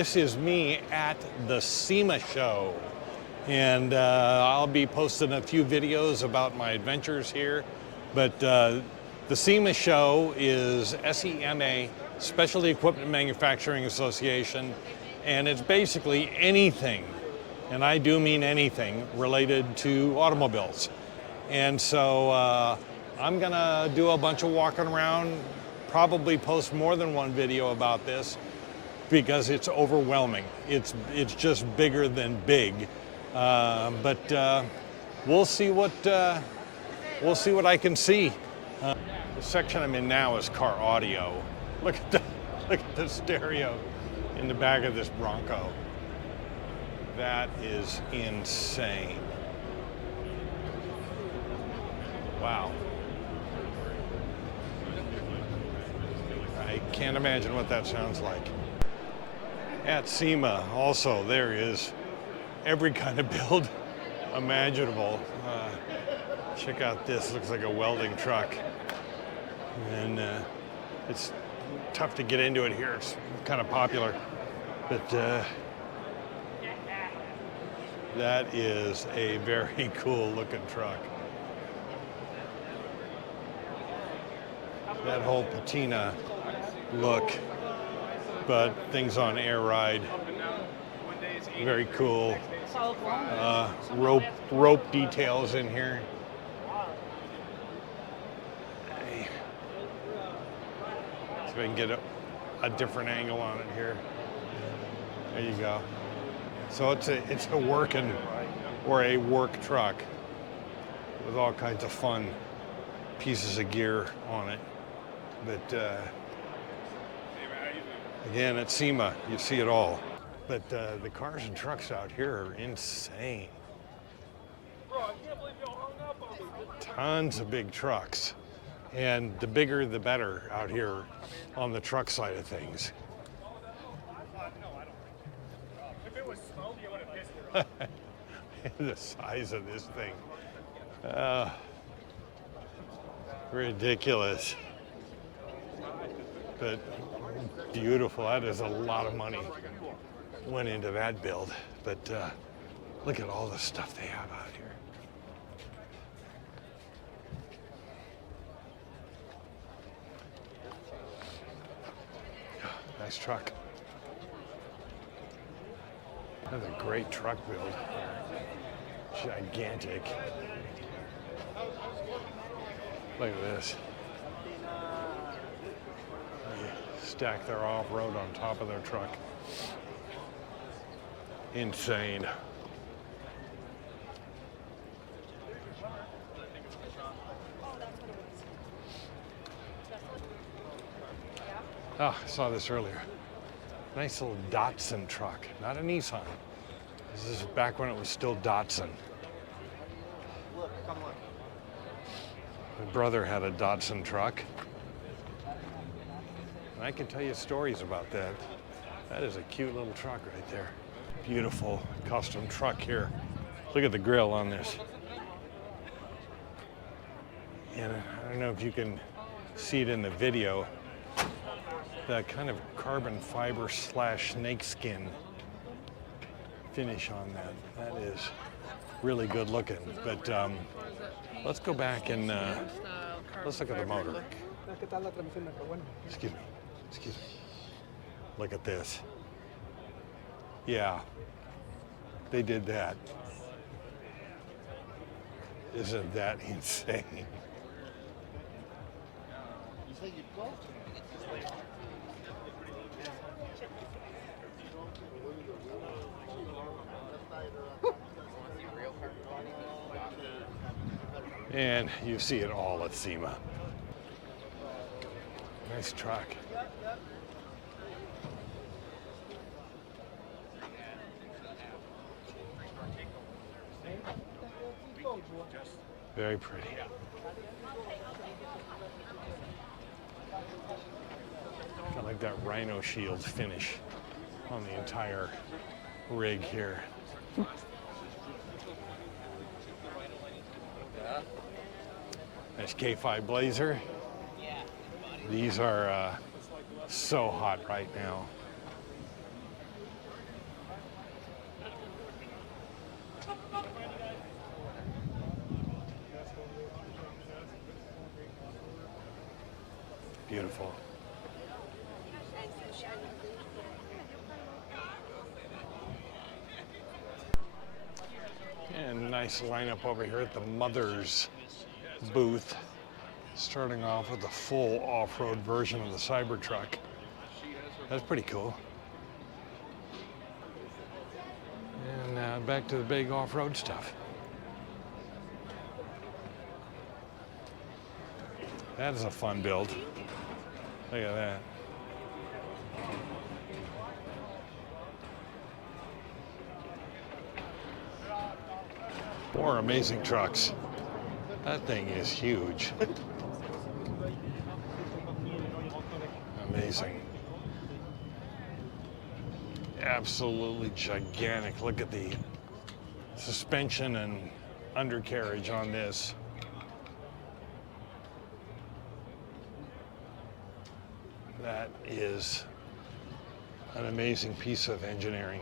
this is me at the SEMA show. And I'll be posting a few videos about my adventures here. But the SEMA show is SEMA, Specialty Equipment Manufacturing Association. And it's basically anything, and I do mean anything, related to automobiles. And so I'm gonna do a bunch of walking around, probably post more than one video about this because it's overwhelming. It's just bigger than big. But we'll see what I can see. The section I'm in now is car audio. Look at the stereo in the back of this Bronco. That is insane. Wow. I can't imagine what that sounds like. At SEMA also there is every kind of build imaginable. Check out this, looks like a welding truck. And it's tough to get into it here, it's kind of popular. But that is a very cool looking truck. That whole patina look, but things on air ride. Very cool. Rope details in here. Hey. See if I can get a different angle on it here. There you go. So it's a working or a work truck with all kinds of fun pieces of gear on it. But again, at SEMA, you see it all. But the cars and trucks out here are insane. Tons of big trucks. And the bigger the better out here on the truck side of things. The size of this thing. Ridiculous. But beautiful. That is a lot of money went into that build. But look at all the stuff they have out here. Nice truck. That's a great truck build. Gigantic. Look at this. They stack their off-road on top of their truck. Insane. Ah, I saw this earlier. Nice little Datsun truck, not a Nissan. This is back when it was still Datsun. My brother had a Datsun truck. And I can tell you stories about that. That is a cute little truck right there. Beautiful custom truck here. Look at the grill on this. And I don't know if you can see it in the video. That kind of carbon fiber / snakeskin finish on that. That is really good looking. But let's go back and let's look at the motor. Excuse me. Look at this. Yeah, they did that. Isn't that insane? And you see it all at SEMA. Nice truck. Very pretty. Kind of like that rhino shield finish on the entire rig here. Nice K5 Blazer. These are so hot right now. beautiful. And nice lineup over here at the Mother's booth. Starting off with the full off-road version of the Cybertruck. That's pretty cool. And back to the big off-road stuff. That is a fun build. Look at that. More amazing trucks. That thing is huge. Amazing. Absolutely gigantic. Look at the suspension and undercarriage on this. That is an amazing piece of engineering.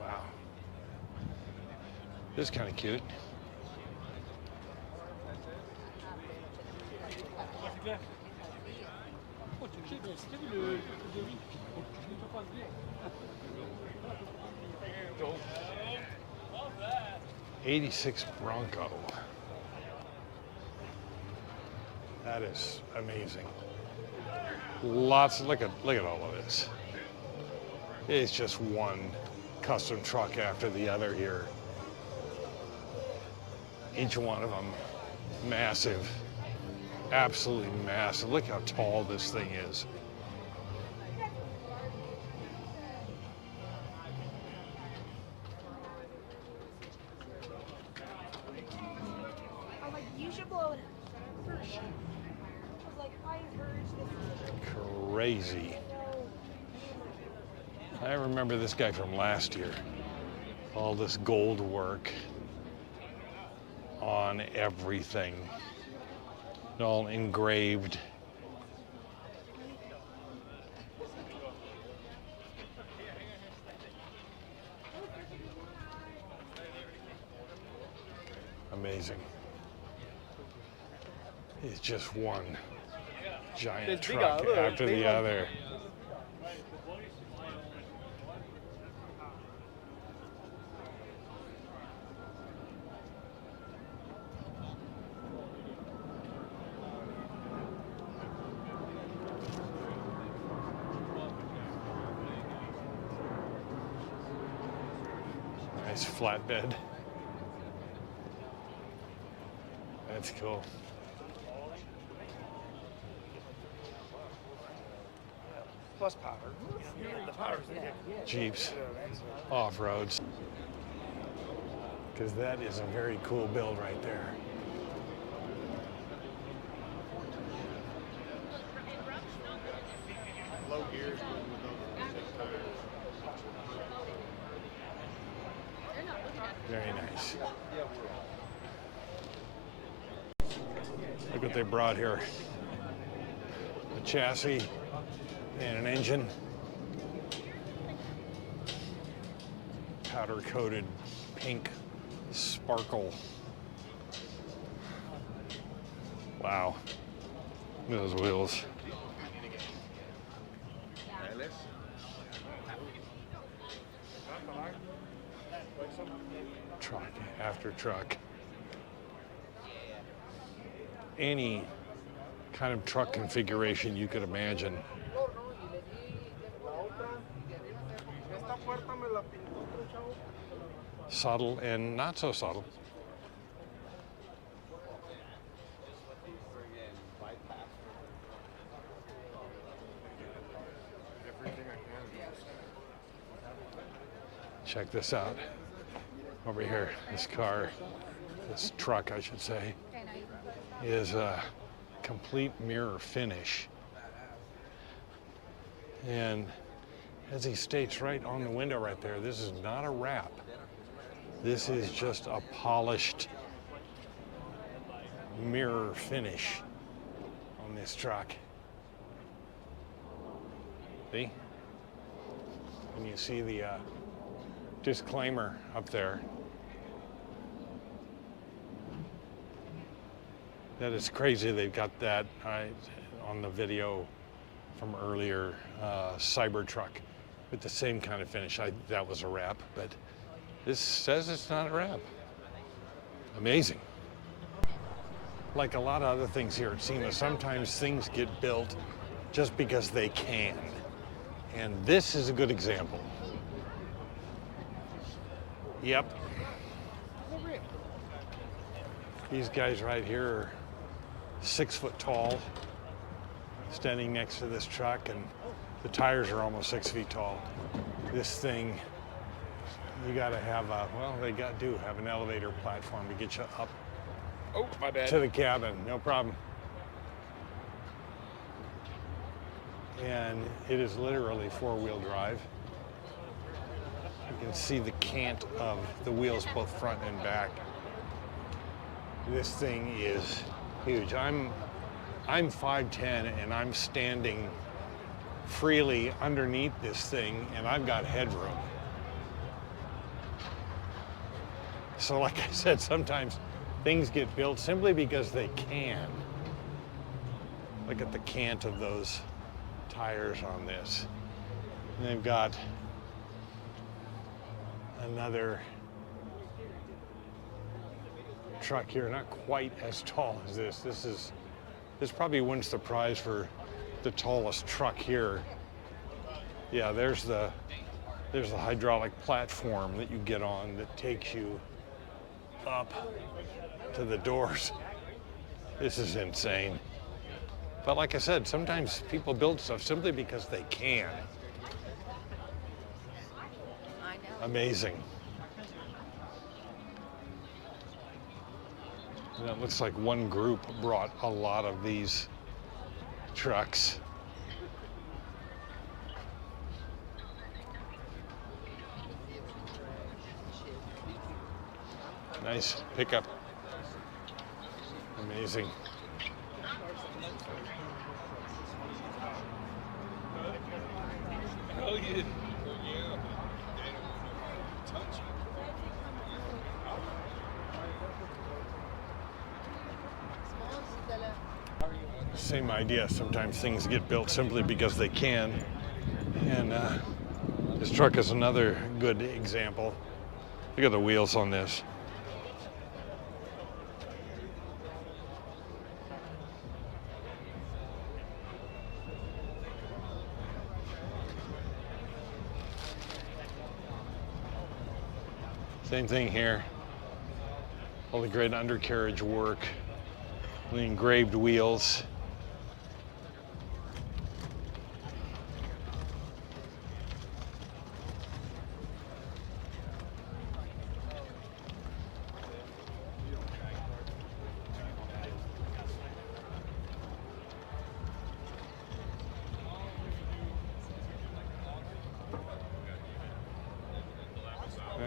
Wow. This is kind of cute. '86 Bronco. That is amazing. Lots. Look at all of this. It's just one custom truck after the other here. Each one of them massive, absolutely massive. Look how tall this thing is. Crazy. I remember this guy from last year. All this gold work on everything. All engraved. Amazing. It's just one giant truck after the other. Nice flatbed. That's cool. Plus power. The power's Jeeps, off-roads. Because that is a very cool build right there. low gears. Very nice. Look what they brought here. A chassis and an engine. Powder-coated pink sparkle. Wow. Look at those wheels. Truck after truck. Any kind of truck configuration you could imagine. Subtle and not so subtle. Check this out. Over here, this car, this truck, I should say, is a complete mirror finish. And as he states right on the window right there, this is not a wrap. This is just a polished mirror finish on this truck. See? And you see the disclaimer up there. that is crazy they've got that on the video from earlier, Cybertruck with the same kind of finish. That was a wrap, but this says it's not a wrap. Amazing. Like a lot of other things here at SEMA, sometimes things get built just because they can. And this is a good example. Yep. These guys right here are 6 foot tall, standing next to this truck, and the tires are almost 6 feet tall. This thing, you gotta have they do have an elevator platform to get you up. Oh, my bad. To the cabin, no problem. And it is literally 4-wheel drive. You can see the cant of the wheels, both front and back. This thing is huge. I'm 5'10", and I'm standing freely underneath this thing, and I've got headroom. So like I said, sometimes things get built simply because they can. Look at the cant of those tires on this. And they've got another truck here, not quite as tall as this. This probably wins the prize for the tallest truck here. Yeah, there's the hydraulic platform that you get on that takes you up to the doors. This is insane. But like I said, sometimes people build stuff simply because they can. Amazing. And it looks like one group brought a lot of these trucks. Nice pickup. Amazing. Oh, yeah. Same idea. Sometimes things get built simply because they can. And this truck is another good example. Look at the wheels on this. Same thing here. All the great undercarriage work, the engraved wheels.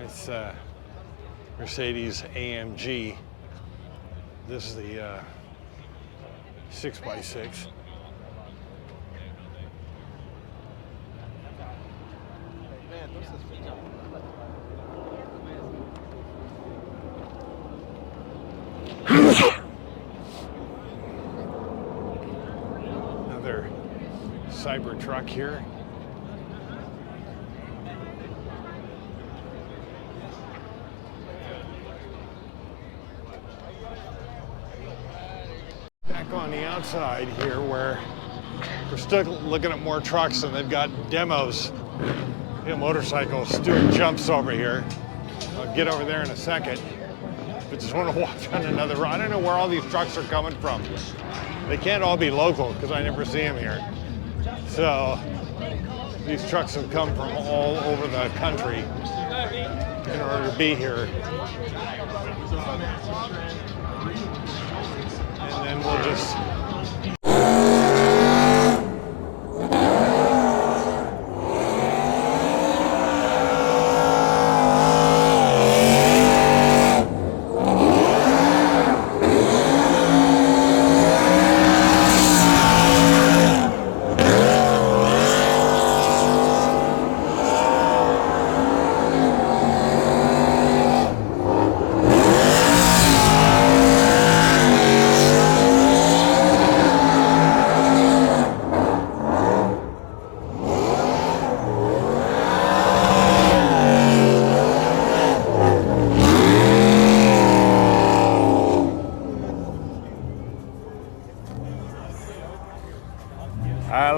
Nice Mercedes AMG. This is the 6x6. Another Cybertruck here. Back on the outside here, where we're still looking at more trucks, and they've got demos. Motorcycles doing jumps over here. I'll get over there in a second. But just want to walk down another road. I don't know where all these trucks are coming from. They can't all be local because I never see them here. So these trucks have come from all over the country in order to be here. And then we'll just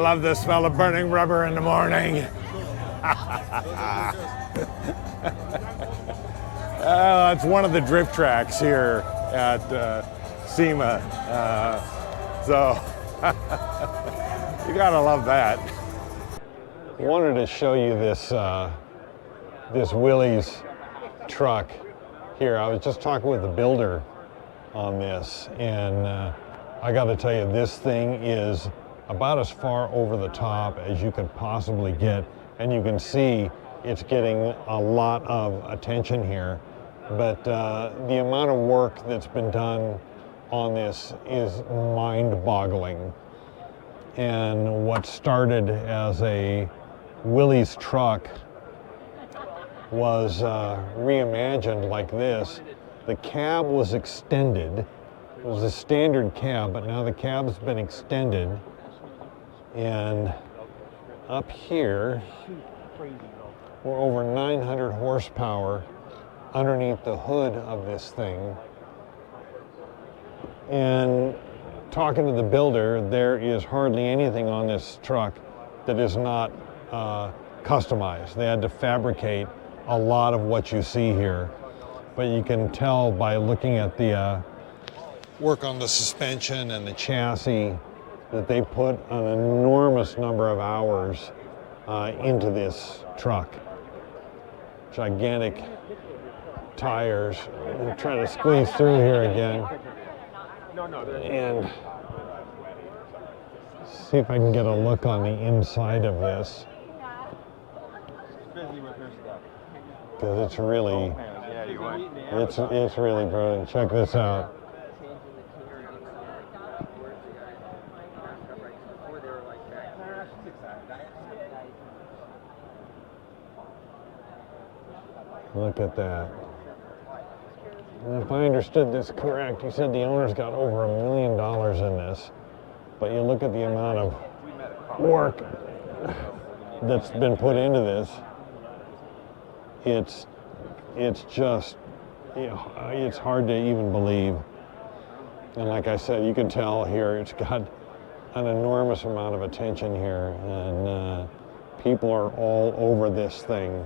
love the smell of burning rubber in the morning. It's one of the drift tracks here at SEMA. So you gotta love that. I wanted to show you this this Willys truck here. I was just talking with the builder on this, and I got to tell you, this thing is about as far over the top as you could possibly get, and you can see it's getting a lot of attention here. But the amount of work that's been done on this is mind-boggling. And what started as a Willys truck was reimagined like this. The cab was extended. It was a standard cab, but now the cab's been extended. And up here, we're over 900 horsepower underneath the hood of this thing. And talking to the builder, there is hardly anything on this truck that is not customized. They had to fabricate a lot of what you see here. But you can tell by looking at the work on the suspension and the chassis that they put an enormous number of hours into this truck. Gigantic tires. I'm trying to squeeze through here again and see if I can get a look on the inside of this, because it's really it's really brilliant. Check this out. Look at that. And if I understood this correct, you said the owner's got over $1 million in this. But you look at the amount of work that's been put into this, it's just, you know, it's hard to even believe. And like I said, you can tell here it's got an enormous amount of attention here, and people are all over this thing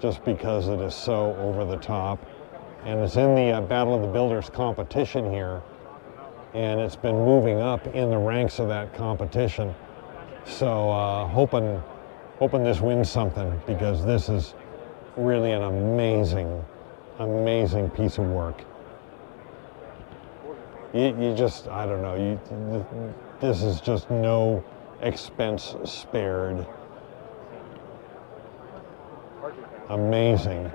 just because it is so over the top. And it's in the Battle of the Builders competition here, and it's been moving up in the ranks of that competition. So hoping this wins something, because this is really an amazing piece of work. You just, I don't know, this is just no expense spared. Amazing.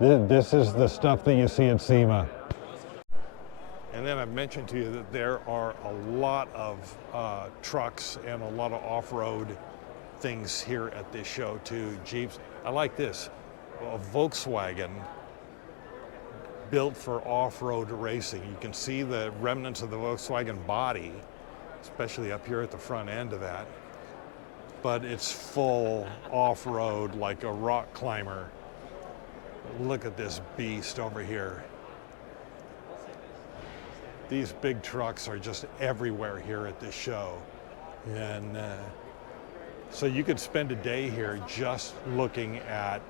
This is the stuff that you see at SEMA. And then I've mentioned to you that there are a lot of trucks and a lot of off-road things here at this show too. Jeeps. I like this. A Volkswagen built for off-road racing. You can see the remnants of the Volkswagen body, especially up here at the front end of that. But it's full off-road, like a rock climber. Look at this beast over here. These big trucks are just everywhere here at this show. And so you could spend a day here just looking at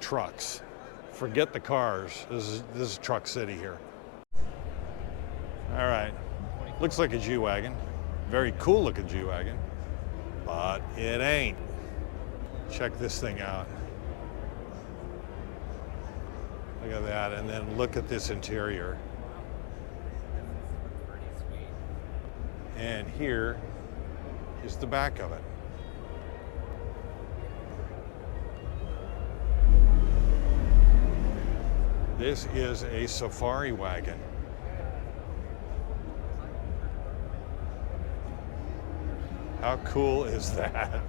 trucks. Forget the cars. This is Truck City here. All right, looks like a G-Wagon. Very cool looking G-Wagon, but it ain't. Check this thing out. Look at that, and then look at this interior. And here is the back of it. This is a safari wagon. How cool is that?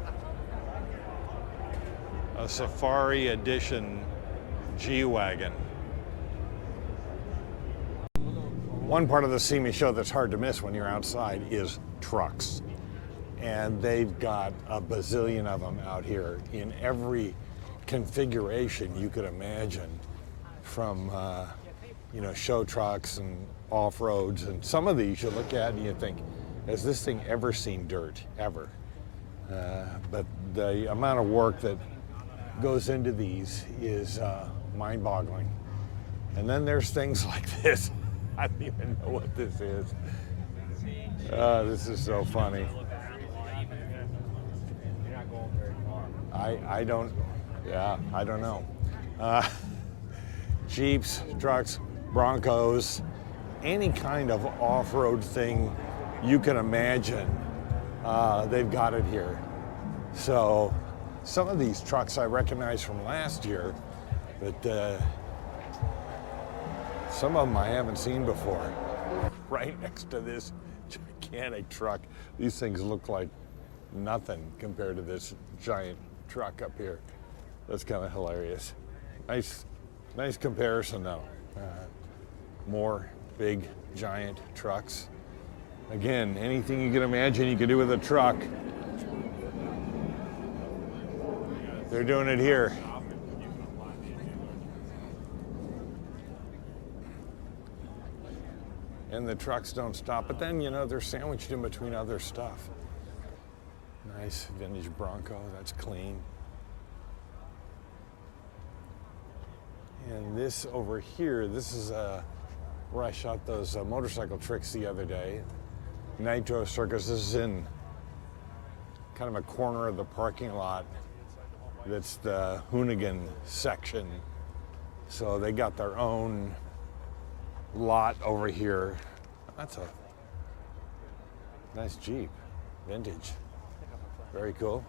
A safari edition G-Wagon. One part of the SEMA show that's hard to miss when you're outside is trucks. And they've got a bazillion of them out here in every configuration you could imagine, from you know, show trucks and off-roads. And some of these you look at and you think, Has this thing ever seen dirt, ever? But the amount of work that goes into these is mind-boggling. And then there's things like this. I don't even know what this is. This is so funny. I don't know. Jeeps, trucks, Broncos, any kind of off-road thing you can imagine, they've got it here. So some of these trucks I recognize from last year, but some of them I haven't seen before. Right next to this gigantic truck. These things look like nothing compared to this giant truck up here. That's kind of hilarious. Nice comparison though. More big, giant trucks. Again, anything you can imagine you could do with a truck, they're doing it here. And the trucks don't stop, but then, you know, they're sandwiched in between other stuff. Nice vintage Bronco, that's clean. And this over here, this is where I shot those motorcycle tricks the other day. Nitro Circus. This is in kind of a corner of the parking lot. That's the Hoonigan section. So they got their own lot over here. That's a nice Jeep, vintage. Very cool.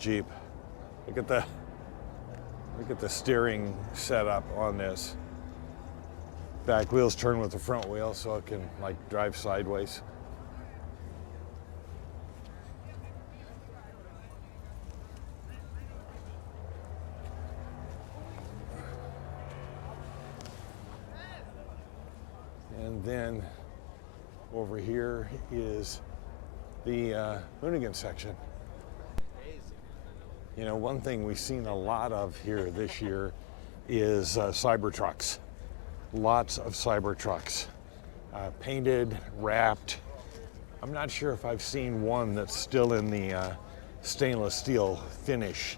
Jeep. Look at the steering setup on this. Back wheels turn with the front wheel so it can like drive sideways. And then over here is the Hoonigan section. You know, one thing we've seen a lot of here this year is Cybertrucks. Lots of Cybertrucks. Painted, wrapped. I'm not sure if I've seen one that's still in the stainless steel finish,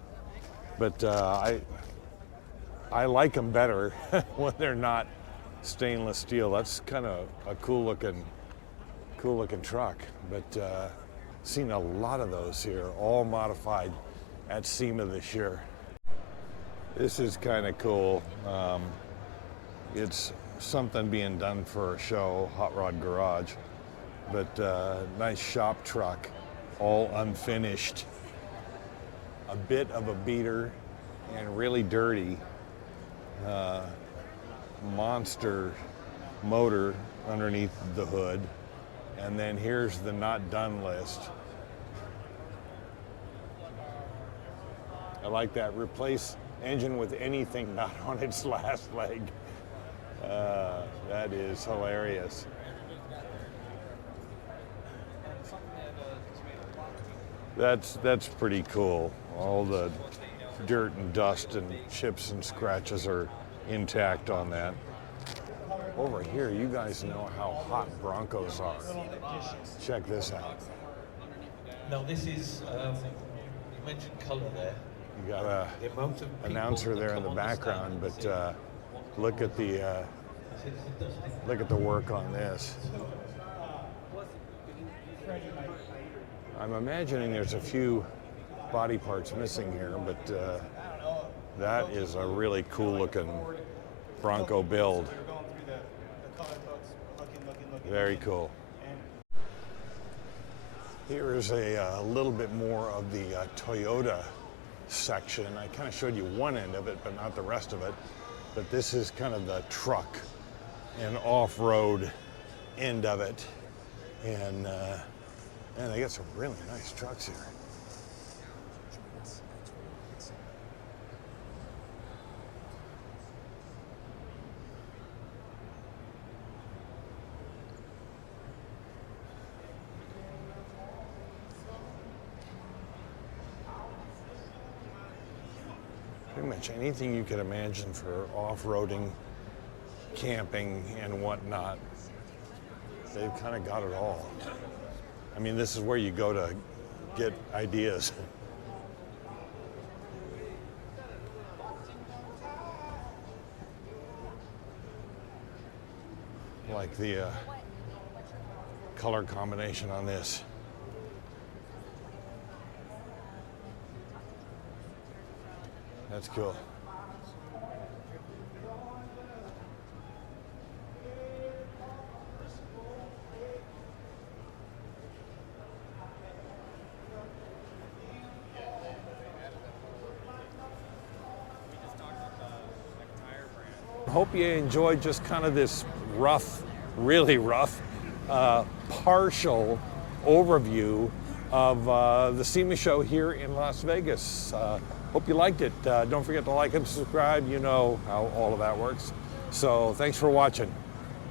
but I like them better when they're not stainless steel. That's kind of a cool looking truck, but seen a lot of those here, all modified at SEMA this year. This is kind of cool. It's something being done for a show, Hot Rod Garage, but nice shop truck, all unfinished. A bit of a beater and really dirty. Monster motor underneath the hood. And then here's the not done list. I like that. Replace engine with anything not on its last leg. That is hilarious. That's pretty cool. All the dirt and dust and chips and scratches are intact on that. Over here, you guys know how hot Broncos are. Check this out. Now this is, you mentioned color there. You got a announcer there in the background, but look at the work on this. I'm imagining there's a few body parts missing here, but that is a really cool looking Bronco build. Very cool. Here is a little bit more of the Toyota section. I kind of showed you one end of it, but not the rest of it. But this is kind of the truck and off-road end of it. And they got some really nice trucks here. Pretty much anything you could imagine for off-roading, camping, and whatnot. they've kind of got it all. I mean, this is where you go to get ideas. Like the color combination on this. That's cool. Hope you enjoyed just kind of this rough, really rough, partial overview of the SEMA show here in Las Vegas. Hope you liked it. Don't forget to like and subscribe. You know how all of that works. So thanks for watching.